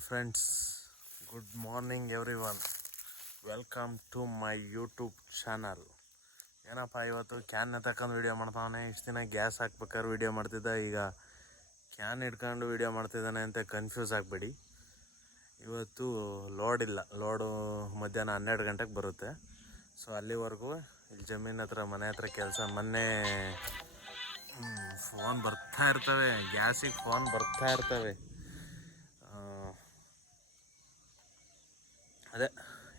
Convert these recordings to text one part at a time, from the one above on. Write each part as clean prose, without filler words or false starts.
Hi friends, good morning everyone. Welcome to my YouTube channel. ಏನಪ್ಪ ಇವತ್ತು ಕ್ಯಾನ್ನ ತಗೊಂಡು video ಮಾಡ್ತಾನೆ. ಇಷ್ಟು ದಿನ ಗ್ಯಾಸ್ ಹಾಕ್ಬೇಕಾದ್ರೆ ವೀಡಿಯೋ ಮಾಡ್ತಿದ್ದ, ಈಗ ಕ್ಯಾನ್ ಇಟ್ಕೊಂಡು ವೀಡಿಯೋ ಮಾಡ್ತಿದ್ದಾನೆ ಅಂತ ಕನ್ಫ್ಯೂಸ್ ಆಗಬೇಡಿ. ಇವತ್ತು ಲೋಡ್ ಇಲ್ಲ, ಲೋಡು ಮಧ್ಯಾಹ್ನ 12 ಗಂಟೆಗೆ ಬರುತ್ತೆ. ಸೊ ಅಲ್ಲಿವರೆಗೂ ಇಲ್ಲಿ ಜಮೀನ್ ಹತ್ರ ಮನೆ ಹತ್ರ ಕೆಲಸ. ಮೊನ್ನೆ ಫೋನ್ ಬರ್ತಾ ಇರ್ತವೆ, ಗ್ಯಾಸಿಗೆ ಫೋನ್ ಬರ್ತಾ ಇರ್ತವೆ. ಅದೇ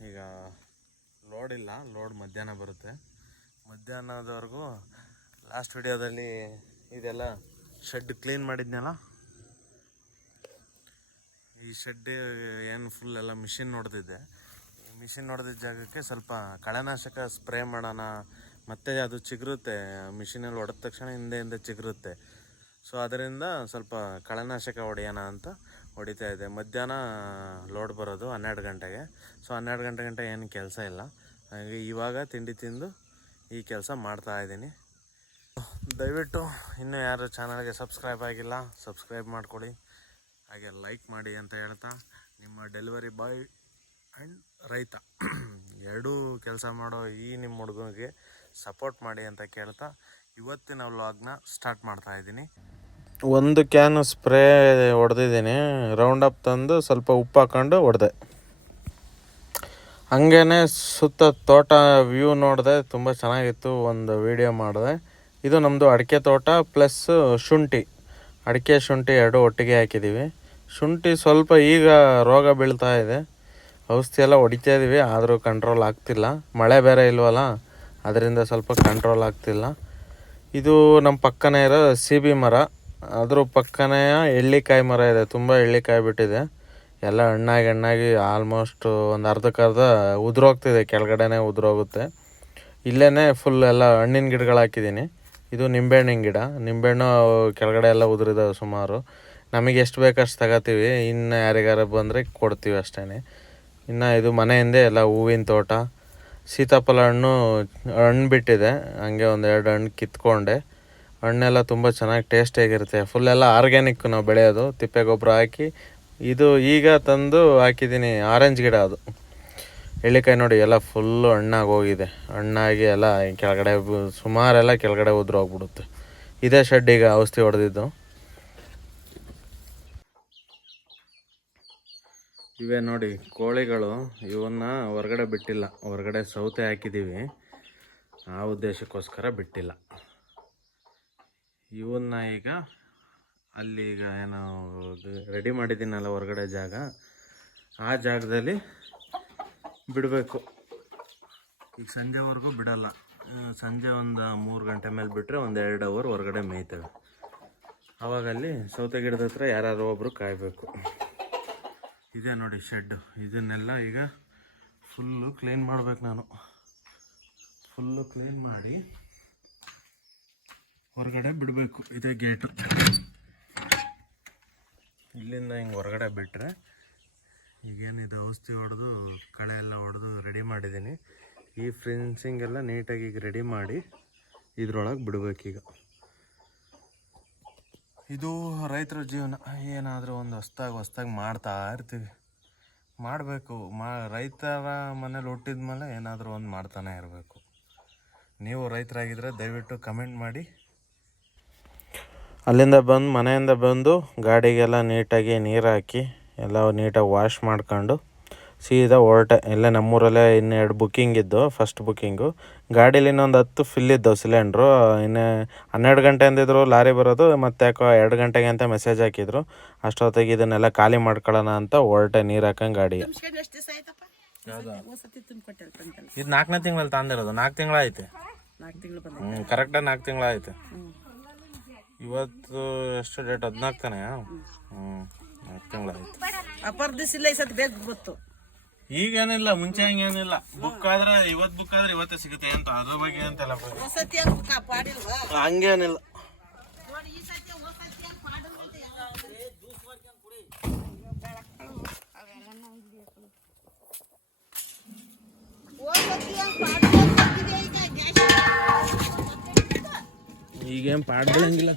ಈಗ ಲೋಡ್ ಇಲ್ಲ, ಲೋಡ್ ಮಧ್ಯಾಹ್ನ ಬರುತ್ತೆ. ಮಧ್ಯಾಹ್ನದವರೆಗೂ ಲಾಸ್ಟ್ ವಿಡಿಯೋದಲ್ಲಿ ಇದೆಲ್ಲ ಶೆಡ್ ಕ್ಲೀನ್ ಮಾಡಿದ್ನಲ್ಲ, ಈ ಶೆಡ್ ಏನು ಫುಲ್ ಎಲ್ಲ ಮಿಷಿನ್ ನೋಡ್ತಿದ್ದೆ. ಈ ಮಿಷಿನ್ ನೋಡ್ದಿದ್ದ ಜಾಗಕ್ಕೆ ಸ್ವಲ್ಪ ಕಳೆನಾಶಕ ಸ್ಪ್ರೇ ಮಾಡೋಣ, ಮತ್ತೆ ಅದು ಚಿಗುರುತ್ತೆ. ಮಿಷಿನಲ್ಲಿ ಹೊಡೆದ ತಕ್ಷಣ ಹಿಂದೆ ಚಿಗುರುತ್ತೆ. ಸೊ ಅದರಿಂದ ಸ್ವಲ್ಪ ಕಳೆನಾಶಕ ಹೊಡೆಯೋಣ ಅಂತ ಹೊಡಿತಾ ಇದೆ. ಮಧ್ಯಾಹ್ನ ಲೋಡ್ ಬರೋದು 12 ಗಂಟೆಗೆ. ಸೊ 12 ಗಂಟೆ ಏನು ಕೆಲಸ ಇಲ್ಲ. ಹಾಗೆ ಇವಾಗ ತಿಂಡಿ ತಿಂದು ಈ ಕೆಲಸ ಮಾಡ್ತಾಯಿದ್ದೀನಿ. ದಯವಿಟ್ಟು ಇನ್ನೂ ಯಾರು ಚಾನಲ್ಗೆ ಸಬ್ಸ್ಕ್ರೈಬ್ ಆಗಿಲ್ಲ, ಸಬ್ಸ್ಕ್ರೈಬ್ ಮಾಡ್ಕೊಳ್ಳಿ, ಹಾಗೆ ಲೈಕ್ ಮಾಡಿ ಅಂತ ಹೇಳ್ತಾ, ನಿಮ್ಮ ಡೆಲಿವರಿ ಬಾಯ್ ಆ್ಯಂಡ್ ರೈತ ಎರಡೂ ಕೆಲಸ ಮಾಡೋ ಈ ನಿಮ್ಮ ಹುಡುಗನಿಗೆ ಸಪೋರ್ಟ್ ಮಾಡಿ ಅಂತ ಕೇಳ್ತಾ ಇವತ್ತಿನ ವ್ಲಾಗ್ನ ಸ್ಟಾರ್ಟ್ ಮಾಡ್ತಾಯಿದ್ದೀನಿ. 1 ಕ್ಯಾನ್ ಸ್ಪ್ರೇ ಹೊಡೆದಿದ್ದೀನಿ. ರೌಂಡ್ ಅಪ್ ತಂದು ಸ್ವಲ್ಪ ಉಪ್ಪು ಹಾಕೊಂಡು ಹೊಡೆದೆ. ಹಂಗೇ ಸುತ್ತ ತೋಟ ವ್ಯೂ ನೋಡಿದೆ, ತುಂಬ ಚೆನ್ನಾಗಿತ್ತು. ಒಂದು ವಿಡಿಯೋ ಮಾಡಿದೆ. ಇದು ನಮ್ಮದು ಅಡಿಕೆ ತೋಟ ಪ್ಲಸ್ ಶುಂಠಿ, ಅಡಿಕೆ ಶುಂಠಿ ಎರಡೂ ಒಟ್ಟಿಗೆ ಹಾಕಿದ್ದೀವಿ. ಶುಂಠಿ ಸ್ವಲ್ಪ ಈಗ ರೋಗ ಬೀಳ್ತಾ ಇದೆ, ಔಷಧಿ ಎಲ್ಲ ಹೊಡಿತಾ ಇದ್ದೀವಿ, ಆದರೂ ಕಂಟ್ರೋಲ್ ಆಗ್ತಿಲ್ಲ. ಮಳೆ ಬೇರೆ ಇಲ್ವಲ್ಲ, ಅದರಿಂದ ಸ್ವಲ್ಪ ಕಂಟ್ರೋಲ್ ಆಗ್ತಿಲ್ಲ. ಇದು ನಮ್ಮ ಪಕ್ಕನೇ ಇರೋ CB ಮರ, ಅದ್ರ ಪಕ್ಕನೇ ಎಳ್ಳಿಕಾಯಿ ಮರ ಇದೆ. ತುಂಬ ಎಳ್ಳಿಕಾಯಿ ಬಿಟ್ಟಿದೆ, ಎಲ್ಲ ಹಣ್ಣಾಗಿ ಆಲ್ಮೋಸ್ಟ್ ಒಂದು ಅರ್ಧಕ್ಕರ್ಧ ಉದುರೋಗ್ತಿದೆ, ಕೆಳಗಡೆನೇ ಉದುರೋಗುತ್ತೆ. ಇಲ್ಲೇ ಫುಲ್ ಎಲ್ಲ ಹಣ್ಣಿನ ಗಿಡಗಳು ಹಾಕಿದ್ದೀನಿ. ಇದು ನಿಂಬೆಹಣ್ಣಿನ ಗಿಡ, ನಿಂಬೆಹಣ್ಣು ಕೆಳಗಡೆ ಎಲ್ಲ ಉದುರಿದಾವೆ ಸುಮಾರು. ನಮಗೆ ಎಷ್ಟು ಬೇಕಷ್ಟು ತಗೋತೀವಿ, ಇನ್ನು ಯಾರಿಗಾರ ಬಂದರೆ ಕೊಡ್ತೀವಿ ಅಷ್ಟೇ. ಇನ್ನು ಇದು ಮನೆಯಿಂದೇ ಎಲ್ಲ ಹೂವಿನ ತೋಟ. ಸೀತಾಫಲ ಹಣ್ಣು ಬಿಟ್ಟಿದೆ, ಹಂಗೆ 1-2 ಹಣ್ಣು ಕಿತ್ಕೊಂಡೆ. ಹಣ್ಣೆಲ್ಲ ತುಂಬ ಚೆನ್ನಾಗಿ ಟೇಸ್ಟಿಯಾಗಿರುತ್ತೆ. ಫುಲ್ಲೆಲ್ಲ ಆರ್ಗ್ಯಾನಿಕ್ ನಾವು ಬೆಳೆಯೋದು, ತಿಪ್ಪೆ ಗೊಬ್ಬರ ಹಾಕಿ. ಇದು ಈಗ ತಂದು ಹಾಕಿದ್ದೀನಿ ಆರೆಂಜ್ ಗಿಡ. ಅದು ಎಳ್ಳಿಕಾಯಿ ನೋಡಿ ಎಲ್ಲ ಫುಲ್ಲು ಹಣ್ಣಾಗಿ ಹೋಗಿದೆ. ಹಣ್ಣಾಗಿ ಎಲ್ಲ ಕೆಳಗಡೆ ಸುಮಾರೆಲ್ಲ ಕೆಳಗಡೆ ಉದುರೋಗ್ಬಿಡುತ್ತೆ. ಇದೇ ಶೆಡ್ ಈಗ ಔಷಧಿ ಹೊಡೆದಿದ್ದು. ಇವೇ ನೋಡಿ ಕೋಳಿಗಳು, ಇವನ್ನ ಹೊರಗಡೆ ಬಿಟ್ಟಿಲ್ಲ, ಹೊರಗಡೆ ಸೌತೆ ಹಾಕಿದ್ದೀವಿ, ಆ ಉದ್ದೇಶಕ್ಕೋಸ್ಕರ ಬಿಟ್ಟಿಲ್ಲ. ಇವನ್ನ ಈಗ ಈಗ ಏನೋ ರೆಡಿ ಮಾಡಿದ್ದೀನಲ್ಲ ಹೊರಗಡೆ ಜಾಗ, ಆ ಜಾಗದಲ್ಲಿ ಬಿಡಬೇಕು. ಈಗ ಸಂಜೆವರೆಗೂ ಬಿಡಲ್ಲ, ಸಂಜೆ ಒಂದು 3 ಗಂಟೆ ಮೇಲೆ ಬಿಟ್ಟರೆ 1-2 ಅವರ್ ಹೊರಗಡೆ ಮೇಯ್ತವೆ. ಆವಾಗಲ್ಲಿ ಸೌತೆ ಗಿಡದ ಹತ್ರ ಯಾರು ಒಬ್ಬರು ಕಾಯಬೇಕು. ಇದೇ ನೋಡಿ ಶೆಡ್ಡು, ಇದನ್ನೆಲ್ಲ ಈಗ ಫುಲ್ಲು ಕ್ಲೀನ್ ಮಾಡ್ಬೇಕು ನಾನು. ಫುಲ್ಲು ಕ್ಲೀನ್ ಮಾಡಿ ಹೊರಗಡೆ ಬಿಡಬೇಕು. ಇದೇ ಗೇಟು. ಇಲ್ಲಿಂದ ಹಿಂಗೆ ಹೊರಗಡೆ ಬಿಟ್ಟರೆ ಈಗೇನಿದೆ ಔಷಧಿ ಹೊಡೆದು ಕಳೆ ಎಲ್ಲ ಹೊಡೆದು ರೆಡಿ ಮಾಡಿದ್ದೀನಿ. ಈ ಫೆನ್ಸಿಂಗೆಲ್ಲ ನೀಟಾಗಿ ಈಗ ರೆಡಿ ಮಾಡಿ ಇದ್ರೊಳಗೆ ಬಿಡಬೇಕೀಗ. ಇದು ರೈತರ ಜೀವನ, ಏನಾದರೂ ಒಂದು ಹೊಸ್ದಾಗಿ ಮಾಡ್ತಾ ಇರ್ತೀವಿ. ಮಾಡಬೇಕು, ರೈತರ ಮನೇಲಿ ಹುಟ್ಟಿದ ಮೇಲೆ ಏನಾದರೂ ಒಂದು ಮಾಡ್ತಾನೆ ಇರಬೇಕು. ನೀವು ರೈತರಾಗಿದ್ದರೆ ದಯವಿಟ್ಟು ಕಮೆಂಟ್ ಮಾಡಿ. ಅಲ್ಲಿಂದ ಬಂದು ಮನೆಯಿಂದ ಬಂದು ಗಾಡಿಗೆಲ್ಲ ನೀಟಾಗಿ ನೀರು ಹಾಕಿ ಎಲ್ಲ ನೀಟಾಗಿ ವಾಶ್ ಮಾಡ್ಕೊಂಡು ಸೀದಾ ಹೊರಟೆ. ಇಲ್ಲೇ ನಮ್ಮೂರಲ್ಲೇ 2 ಬುಕ್ಕಿಂಗ್ ಇದ್ದು, ಫಸ್ಟ್ ಬುಕ್ಕಿಂಗು. ಗಾಡೀಲಿ ಇನ್ನೊಂದು 10 ಫಿಲ್ ಇದ್ದವು ಸಿಲಿಂಡ್ರು. ಇನ್ನು 12 ಗಂಟೆ ಅಂದಿದ್ರು ಲಾರಿ ಬರೋದು, ಮತ್ತು ಯಾಕೋ 2 ಗಂಟೆಗೆ ಅಂತ ಮೆಸೇಜ್ ಹಾಕಿದ್ರು. ಅಷ್ಟೊತ್ತಿಗೆ ಇದನ್ನೆಲ್ಲ ಖಾಲಿ ಮಾಡ್ಕೊಳ್ಳೋಣ ಅಂತ ಹೊರಟೆ ನೀರು ಹಾಕಂಗೆ ಗಾಡಿಗೆ. ಇದು 4ನೇ ತಿಂಗಳಲ್ಲಿ ತಂದಿರೋದು, 4 ತಿಂಗಳಾಯ್ತು. ಕರೆಕ್ಟಾಗಿ 4 ತಿಂಗಳಾಯ್ತು. ಇವತ್ತು ಎಷ್ಟು ಡೇಟ್? 14 ತಾನೇ? 4 ತಿಂಗಳಾಯ್ತು. ಈಗೇನಿಲ್ಲ, ಮುಂಚೆ ಹಂಗೇನಿಲ್ಲ. ಬುಕ್ ಆದ್ರೆ ಇವತ್ತೇ ಸಿಗುತ್ತೆ ಅಂತ, ಅದ್ರ ಬಗ್ಗೆ ಅಂತೆಲ್ಲ ಹಂಗೇನಿಲ್ಲ. ಈಗೇನು ಪಾಡ್ಗಳಂಗಿಲ್ಲ.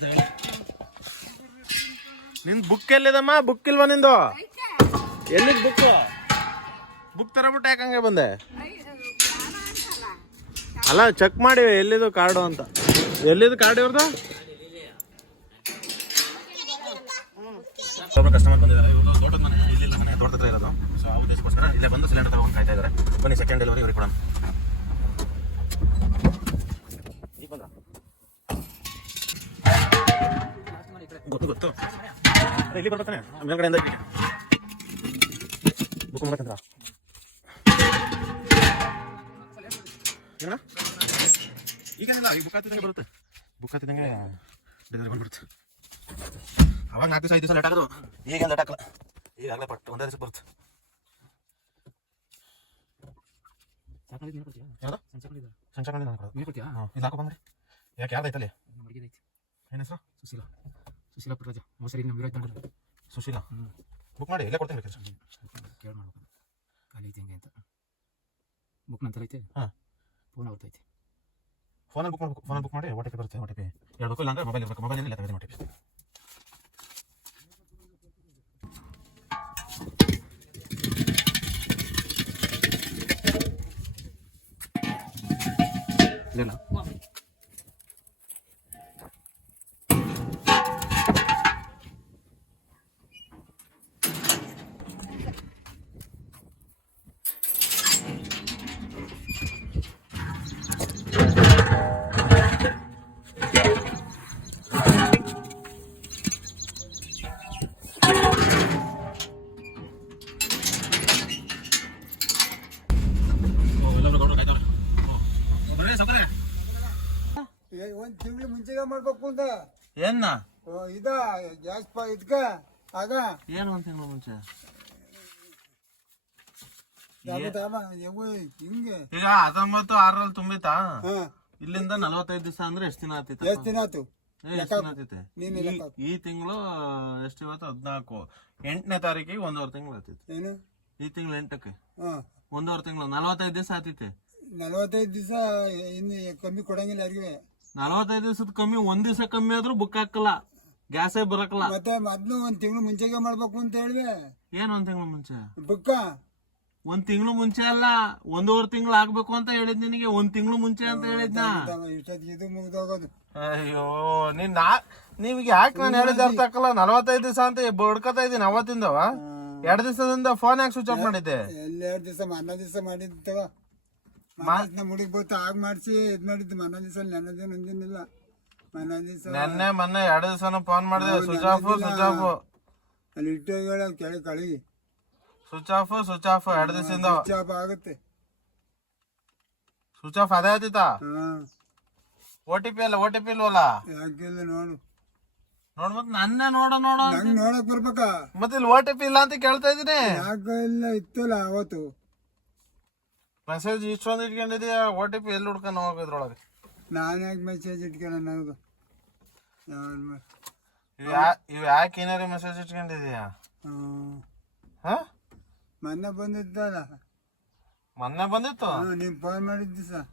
ನಿಂದು ಬುಕ್ ಎಲ್ಲಿದಮ್ಮ? ಬುಕ್ ಇಲ್ವಾ ನಿಂದು? ಎಲ್ಲಿದ್ ಬುಕ್ ತರಬಿಟ್ಟು ಯಾಕೆ ಹಂಗೆ ಬಂದೆ? ಅಲ್ಲ ಚೆಕ್ ಮಾಡಿ ಎಲ್ಲಿದು ಕಾರ್ಡು ಅಂತ. ಎಲ್ಲಿದು ಕಾರ್ಡ್ ಇವ್ರದ್ದು? ಕಸ್ಟಮರ್ ಬಂದಿದ್ದಾರೆ. ಇವರು ತೋಟದ ಮನೆ, ಇಲ್ಲಿಲ್ಲ ಮನೆ, ತೋಟದ ಹತ್ರ ಇರೋದು. ಸೊ ಆ ಉದ್ದೇಶಕ್ಕೋಸ್ಕರ ಇಲ್ಲೇ ಬಂದು ಸಿಲಿಂಡರ್ ತಗೊಂಡು ಕಾಯ್ತಾ ಇದ್ದಾರೆ. ಬನ್ನಿ ಸೆಕೆಂಡ್ ಡೆಲಿವರಿ ಇವ್ರಿಗೆ ಕೊಡೋಣ. ಗೊತ್ತು ಇಲ್ಲಿ ಬರ್ತಾನೆ ಮೇಲ್ಗಡೆಯಿಂದ ಬುಕ್ ಮಾಡ್ಬೇಕಂತ ಈಗೇನಿಲ್ಲ. ಈಗ ಬುಕ್ ಆಗ್ತಿದ್ದಂಗೆ ಬರುತ್ತೆ. ಬುಕ್ ಆಗ್ತಿದ್ದಂಗೆ ಡೆಲಿವರಿ ಬಂದ್ಬಿಡುತ್ತೆ. ಅವಾಗ 4 ದಿವಸ 5 ದಿವಸ ಲೇಟ್ ಆಗೋದು. ಈಗೇನು ಲೇಟ್ ಆಗಲ್ಲ. ಈಗಾಗಲೇ ಪಟ್ಟು ಒಂದೇ ದಿವಸ ಬರುತ್ತೆ. ಸಂಚಾಕಂಡಿ ನಾನು ಕೊಡೋದು. ಇಲ್ಲಿ ಹಾಕೋ ಬಂದ್ರಿ. ಯಾಕೆ ಯಾವ್ದಾಯ್ತಲ್ಲಿ? ಏನು ಹೆಸರು? ಸುಶೀಲಾ ಪುಟ್ಟರಾಜ. ಮೋಸರಿ ನಮ್ಮ ವಿರಾಜ್ ಸುಶೀಲಾ. ಬುಕ್ ಮಾಡಿ ಇಲ್ಲೇ ಕೊಡ್ತೀನಿ ಕೆಲಸ. ಕೇಳಿ ಮಾಡ್ಬೇಕು ಖಾಲಿ ಐತೆ ಹೆಂಗೆ ಅಂತ. ಬುಕ್ ನಂತರ ಐತೆ. ಹಾಂ ಫೋನ್ ಬರ್ತೈತೆ. ಫೋನಲ್ಲಿ ಬುಕ್ ಮಾಡಬೇಕು. ಫೋನಲ್ಲಿ ಬುಕ್ ಮಾಡಿ OTP ಬರುತ್ತೆ. OTP ಹೇಳ್ಬೇಕು. ಇಲ್ಲ ಅಂದರೆ ಮೊಬೈಲ್ ಇರಬೇಕು. ಮೊಬೈಲ್ ಇಲ್ಲ ತೆಗೆದು OTP. ಇಲ್ಲ ಒಂದ್ ತಿಂಗಳು ಮುಂಚೆಗೆ ಮಾಡ್ಬೇಕು ಅಂತ ಏನ್ನ ಇದ ಗ್ಯಾಸ್ ಇದ್ಕ ಆಗ ಏನು ಒಂದ್ ತಿಂಗಳು ಮುಂಚೆ ಹಿಂಗೆ ಈಗ 19/6 ತುಂಬಿತಾ? ಇಲ್ಲಿಂದ 45 ದಿವಸ ಅಂದ್ರೆ ಎಷ್ಟು ದಿನ ಆತಿತ್ತು? ಎಷ್ಟ್ ದಿನ ಆತು? ಈ ತಿಂಗಳು ಎಷ್ಟು ಇವತ್ತು? 14. 8ನೇ ತಾರೀಕಿಗೆ 1.5 ತಿಂಗಳು ಆತಿತ್ತು. ಏನು ಈ ತಿಂಗಳು 8ಕ್ಕೆ 1.5 ತಿಂಗಳು 45 ದಿವಸ ಆತಿತ್ತೆ. 45 ದಿವಸ ಇನ್ನು ಕಮ್ಮಿ ಕೊಡಂಗಿಲ್ಲ ಯಾರಿಗೆ. 45 ದಿವಸದ ಕಮ್ಮಿ, 1 ದಿವಸ ಕಮ್ಮಿ ಆದ್ರೂ ಬುಕ್ ಹಾಕಲ್ಲ, ಗ್ಯಾಸೇ ಬರಕಲ್ಲ. ಮತ್ತೆ ಮೊದ್ಲು 1 ತಿಂಗಳು ಮುಂಚೆಗೆ ಮಾಡ್ಬೇಕು ಅಂತ ಹೇಳಿವೆ. ಏನ್ 1 ತಿಂಗಳು ಮುಂಚೆ? ಬುಕ್ಕ 1 ತಿಂಗಳು ಮುಂಚೆ ಅಲ್ಲ, 1.5 ತಿಂಗಳು ಆಗ್ಬೇಕು ಅಂತ ಹೇಳಿದ್ ನಿನಗೆ. 1 ತಿಂಗಳು ಮುಂಚೆ ಅಂತ ಹೇಳಿದ್ನ. ಇದು ಮುಗ್ದೋಗೋದು. ಅಯ್ಯೋ ನೀವಿಗೆ ಯಾಕೆ ನಾನು ಹೇಳಿದ ಅರ್ಥ ಹಾಕಲ್ಲ. 45 ದಿವಸ ಅಂತ ಬಡ್ಕತಾ ಇದೀನಿ ಅವತ್ತಿಂದವ. 2 ದಿವಸದಿಂದ ಫೋನ್ ಯಾಕೆ ಸ್ವಿಚ್ ಆಫ್ ಮಾಡಿದ್ದೆ? ಎಲ್ಲ 2 ದಿವಸ ಮೊನ್ನೆ ದಿವಸ ಮಾಡಿದ್ದ ನಮ್ಮ ಹುಡುಗಿ ಬೋತು ಆಗ ಮಾಡಿಸಿ ಇದ್ ಮಾಡಿದ್ದು. ಮೊನ್ನೆ ದಿವಸ ನೆನದೇನು ಒಂದಿನಿಲ್ಲ. ಮೊನ್ನೆ ದಿವಸ ಮೊನ್ನೆ 2 ದಿವಸನ ಫೋನ್ ಮಾಡಿದೆ. ಸ್ವಿಚ್ ಆಫ್ ಅಲ್ಲಿ ಇಟ್ಟು ಕೆಳಗೆ ಕಳಿಗೆ ಸ್ವಿಚ್ ಆಫ್ 2 ದಿವಸದಿಂದ ಸ್ವಿಚ್ ಆಫ್ ಆಗುತ್ತೆ. ಸ್ವಿಚ್ ಆಫ್ ಅದೇ ಆಯ್ತಾ? OTP ಇಲ್ವಲ್ಲ? ಯಾಕಿಲ್ಲ ನೋಡು ಮತ್ತೆ ನನ್ನೇ ನೋಡ ನಂಗ್ ನೋಡಕ್ ಬರ್ಬೇಕಾ? ಮತ್ತೆ ಇಲ್ಲಿ OTP ಇಲ್ಲ ಅಂತ ಕೇಳ್ತಾ ಇದೀನಿ. ಯಾಕ ಇಲ್ಲ ಇತ್ತಲ್ಲ ಅವತ್ತು ಮೆಸೇಜ್ ಇಷ್ಟೊಂದು ಇಟ್ಕೊಂಡಿದೀಯ. OTP ಎಲ್ಲಿ ಹುಡ್ಕೊಂಡು ಹೋಗೋದ್ರೊಳಗೆ? ನಾನು ಯಾಕೆ ಮೆಸೇಜ್ ಇಟ್ಕೊಳ್ಳ? ನನಗ ಇವ್ ಯಾಕೆ ಏನಾರು ಮೆಸೇಜ್ ಇಟ್ಕೊಂಡಿದೀಯ? ಮೊನ್ನೆ ಬಂದಿದ್ದಲ್ಲ. ಮೊನ್ನೆ ಬಂದಿತ್ತು. ನೀವ್ ಫೋನ್ ಮಾಡಿದ್ದಿ ಸರ್.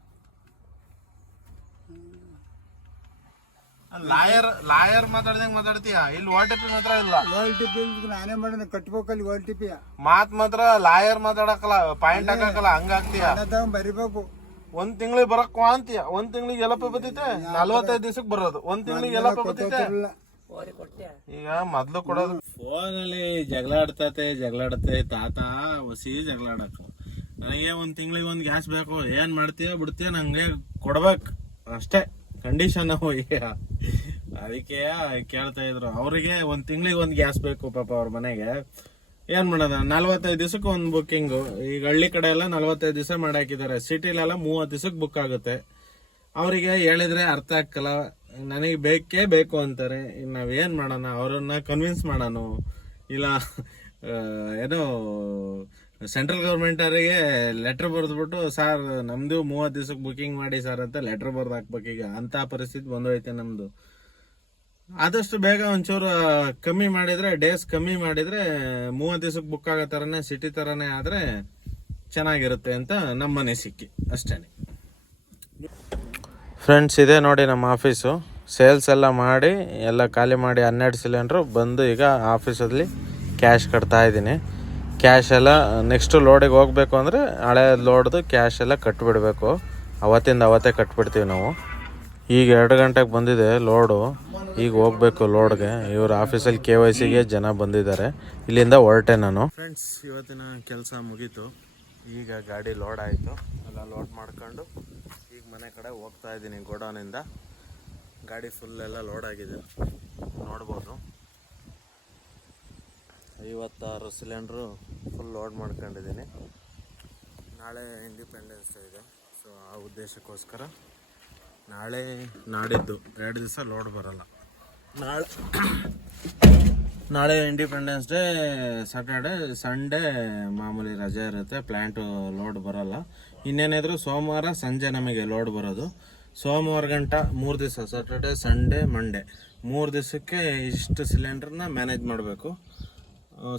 ಲಾಯರ್ ಮಾತಾಡ್ದಂಗ್ ಮಾತಾಡ್ತೀಯ. ಇಲ್ಲಿ OTP ಮಾತ್ರ ಇಲ್ಲ. OTP ನಾನೇ ಮಾಡೋಣ ಕಟ್ಬೇಕಲ್ಲಿ OTP. ಮಾತ್ರ ಲಾಯರ್ ಮಾತಾಡಕಲ್ಲ, ಪಾಯಿಂಟ್ ಹಾಕಲ್ಲ, ಹಂಗ ಆಗ್ತೀಯ. ಬರಿಬೇಕು. 1 ತಿಂಗಳಿಗೆ ಬರಕ್ ಅಂತೀಯ. 1 ತಿಂಗಳಿಗೆ ಎಲ್ಲಪ್ಪ ಬತ್ತೈತೆ? 45 ದಿವಸಕ್ಕೆ ಬರೋದು. 1 ತಿಂಗಳಿಗೆ ಎಲ್ಲಪ್ಪ ಬತ್ತೈತೆ? ಈಗ ಮೊದ್ಲು ಕೊಡೋದು ಫೋನಲ್ಲಿ ಜಗಳ ಆಡ್ತತೆ ತಾತ ಹೊಸಿ ಜಗಳ ಆಡಕ. ನನಗೆ 1 ತಿಂಗಳಿಗೆ 1 ಗ್ಯಾಸ್ ಬೇಕು. ಏನ್ ಮಾಡ್ತೀಯ ಬಿಡ್ತೀಯ, ನಂಗೆ ಕೊಡ್ಬೇಕು ಅಷ್ಟೇ ಕಂಡೀಷನ್. ಅದಕ್ಕೆ ಕೇಳ್ತಾ ಇದ್ರು. ಅವ್ರಿಗೆ 1 ತಿಂಗಳಿಗೆ 1 ಗ್ಯಾಸ್ ಬೇಕು ಪಾಪ ಅವ್ರ ಮನೆಗೆ. ಏನ್ ಮಾಡೋದ? 45 ದಿವಸಕ್ಕೆ 1 ಬುಕ್ಕಿಂಗು. ಈಗ ಹಳ್ಳಿ ಕಡೆ ಎಲ್ಲ 45 ದಿವಸ ಮಾಡಾಕಿದ್ದಾರೆ. ಸಿಟಿಲೆಲ್ಲ 30 ದಿವಸಕ್ಕೆ ಬುಕ್ ಆಗುತ್ತೆ. ಅವರಿಗೆ ಹೇಳಿದ್ರೆ ಅರ್ಥ ಆಗ್ಕಲ್ಲ. ನನಗೆ ಬೇಕೇ ಬೇಕು ಅಂತಾರೆ. ಇನ್ನು ನಾವೇನ್ ಮಾಡೋಣ? ಅವ್ರನ್ನ ಕನ್ವಿನ್ಸ್ ಮಾಡೋಣ. ಇಲ್ಲ ಏನೋ ಸೆಂಟ್ರಲ್ ಗೌರ್ಮೆಂಟ್ ಅವರಿಗೆ ಲೆಟರ್ ಬರೆದ್ಬಿಟ್ಟು, ಸರ್ ನಮ್ದು 30 ದಿವಸಕ್ಕೆ ಬುಕ್ಕಿಂಗ್ ಮಾಡಿ ಸರ್ ಅಂತ ಲೆಟರ್ ಬರ್ದು ಹಾಕ್ಬೇಕೀಗ. ಅಂತ ಪರಿಸ್ಥಿತಿ ಬಂದೋಯ್ತೆ ನಮ್ದು. ಆದಷ್ಟು ಬೇಗ ಒಂಚೂರು ಕಮ್ಮಿ ಮಾಡಿದ್ರೆ, ಡೇಸ್ ಕಮ್ಮಿ ಮಾಡಿದ್ರೆ 30 ದಿವಸಕ್ಕೆ ಬುಕ್ ಆಗೋ ಥರನೇ ಸಿಟಿ ಥರನೇ ಆದರೆ ಚೆನ್ನಾಗಿರುತ್ತೆ ಅಂತ ನಮ್ಮ ಅನಿಸಿಕೆ ಅಷ್ಟೇ. ಫ್ರೆಂಡ್ಸ್, ಇದೇ ನೋಡಿ ನಮ್ಮ ಆಫೀಸು. ಸೇಲ್ಸ್ ಎಲ್ಲ ಮಾಡಿ ಎಲ್ಲ ಖಾಲಿ ಮಾಡಿ 12 ಸಿಲಿಂಡ್ರು ಬಂದು ಈಗ ಆಫೀಸಲ್ಲಿ ಕ್ಯಾಶ್ ಕಟ್ತಾ ಇದ್ದೀನಿ. ಕ್ಯಾಶ್ ಎಲ್ಲ ನೆಕ್ಸ್ಟು ಲೋಡಿಗೆ ಹೋಗ್ಬೇಕು ಅಂದರೆ ಹಳೆ ಲೋಡ್ದು ಕ್ಯಾಶ್ ಎಲ್ಲ ಕಟ್ಟಿಬಿಡ್ಬೇಕು. ಅವತ್ತಿಂದ ಅವತ್ತೇ ಕಟ್ಬಿಡ್ತೀವಿ ನಾವು. ಈಗ 2 ಗಂಟೆಗೆ ಬಂದಿದೆ ಲೋಡು. ಈಗ ಹೋಗ್ಬೇಕು ಲೋಡ್ಗೆ. ಇವ್ರ ಆಫೀಸಲ್ಲಿ KYCಗೆ ಜನ ಬಂದಿದ್ದಾರೆ. ಇಲ್ಲಿಂದ ಹೊರಟೆ ನಾನು. ಫ್ರೆಂಡ್ಸ್, ಇವತ್ತಿನ ಕೆಲಸ ಮುಗೀತು. ಈಗ ಗಾಡಿ ಲೋಡ್ ಆಯಿತು. ಎಲ್ಲ ಲೋಡ್ ಮಾಡ್ಕೊಂಡು ಈಗ ಮನೆ ಕಡೆ ಹೋಗ್ತಾ ಇದ್ದೀನಿ. ಗೋಡೌನಿಂದ ಗಾಡಿ ಫುಲ್ ಎಲ್ಲ ಲೋಡ್ ಆಗಿದೆ, ನೋಡ್ಬೋದು. 56 ಸಿಲಿಂಡ್ರು ಫುಲ್ ಲೋಡ್ ಮಾಡ್ಕೊಂಡಿದ್ದೀನಿ. ನಾಳೆ ಇಂಡಿಪೆಂಡೆನ್ಸ್ ಡೇ ಇದೆ. ಸೊ ಆ ಉದ್ದೇಶಕ್ಕೋಸ್ಕರ ನಾಳೆ ನಾಡಿದ್ದು 2 ದಿವಸ ಲೋಡ್ ಬರೋಲ್ಲ. ನಾಳೆ ಇಂಡಿಪೆಂಡೆನ್ಸ್ ಡೇ, ಸ್ಯಾಟರ್ಡೆ, ಸಂಡೇ ಮಾಮೂಲಿ ರಜೆ ಇರುತ್ತೆ. ಪ್ಲ್ಯಾಂಟು ಲೋಡ್ ಬರೋಲ್ಲ. ಇನ್ನೇನಿದ್ರು ಸೋಮವಾರ ಸಂಜೆ ನಮಗೆ ಲೋಡ್ ಬರೋದು. ಸೋಮವಾರ ಗಂಟ 3 ದಿವಸ, ಸ್ಯಾಟರ್ಡೆ, ಸಂಡೇ, ಮಂಡೇ 3 ದಿವಸಕ್ಕೆ ಇಷ್ಟು ಸಿಲಿಂಡ್ರನ್ನ ಮ್ಯಾನೇಜ್ ಮಾಡಬೇಕು.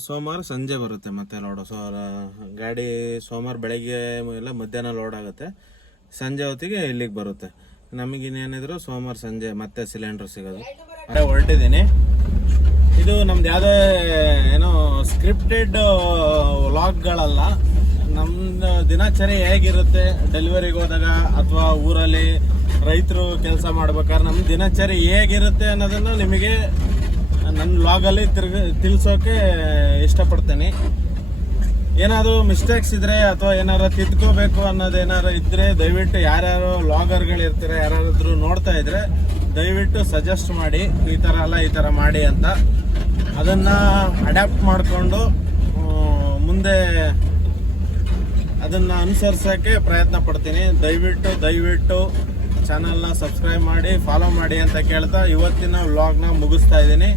ಸೋಮವಾರ ಸಂಜೆ ಬರುತ್ತೆ ಮತ್ತೆ ಲೋಡು. ಗಾಡಿ ಸೋಮವಾರ ಬೆಳಗ್ಗೆ ಎಲ್ಲ ಮಧ್ಯಾಹ್ನ ಲೋಡ್ ಆಗುತ್ತೆ. ಸಂಜೆ ಹೊತ್ತಿಗೆ ಇಲ್ಲಿಗೆ ಬರುತ್ತೆ. ನಮಗಿನ್ನೇನಿದ್ರು ಸೋಮವಾರ ಸಂಜೆ ಮತ್ತೆ ಸಿಲಿಂಡ್ರ್ ಸಿಗೋದು. ಅದೇ ಹೊರಟಿದ್ದೀನಿ. ಇದು ನಮ್ದು ಯಾವುದೇ ಏನೋ ಸ್ಕ್ರಿಪ್ಟೆಡ್ ವ್ಲಾಗ್ಗಳಲ್ಲ. ನಮ್ದು ದಿನಚರಿ ಹೇಗಿರುತ್ತೆ ಡೆಲಿವರಿಗೆ ಹೋದಾಗ ಅಥವಾ ಊರಲ್ಲಿ ರೈತರು ಕೆಲಸ ಮಾಡ್ಬೇಕಾದ್ರೆ ನಮ್ಮ ದಿನಚರಿ ಹೇಗಿರುತ್ತೆ ಅನ್ನೋದನ್ನು ನಿಮಗೆ ನನ್ನ ವ್ಲಾಗಲ್ಲಿ ತಿಳಿಸೋಕೆ ಇಷ್ಟಪಡ್ತೀನಿ. ಏನಾದರೂ ಮಿಸ್ಟೇಕ್ಸ್ ಇದ್ದರೆ ಅಥವಾ ಏನಾರು ತಿದ್ಕೋಬೇಕು ಅನ್ನೋದೇನಾರು ಇದ್ದರೆ ದಯವಿಟ್ಟು ಯಾರ್ಯಾರು ವ್ಲಾಗರ್ಗಳು ಇರ್ತಾರೆ, ಯಾರಾದ್ರೂ ನೋಡ್ತಾ ಇದ್ದರೆ ದಯವಿಟ್ಟು ಸಜೆಸ್ಟ್ ಮಾಡಿ, ಈ ಥರ ಅಲ್ಲ ಈ ಥರ ಮಾಡಿ ಅಂತ. ಅದನ್ನು ಅಡ್ಯಾಪ್ಟ್ ಮಾಡಿಕೊಂಡು ಮುಂದೆ ಅದನ್ನು ಅನುಸರಿಸೋಕ್ಕೆ ಪ್ರಯತ್ನ ಪಡ್ತೀನಿ. ದಯವಿಟ್ಟು ಚಾನಲ್ನ ಸಬ್ಸ್ಕ್ರೈಬ್ ಮಾಡಿ, ಫಾಲೋ ಮಾಡಿ ಅಂತ ಕೇಳ್ತಾ ಇವತ್ತಿನ ವ್ಲಾಗ್ನ ಮುಗಿಸ್ತಾ ಇದ್ದೀನಿ.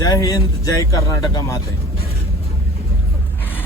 ಜೈ ಹಿಂದ್, ಜೈ ಕರ್ನಾಟಕ ಮಾತೆ.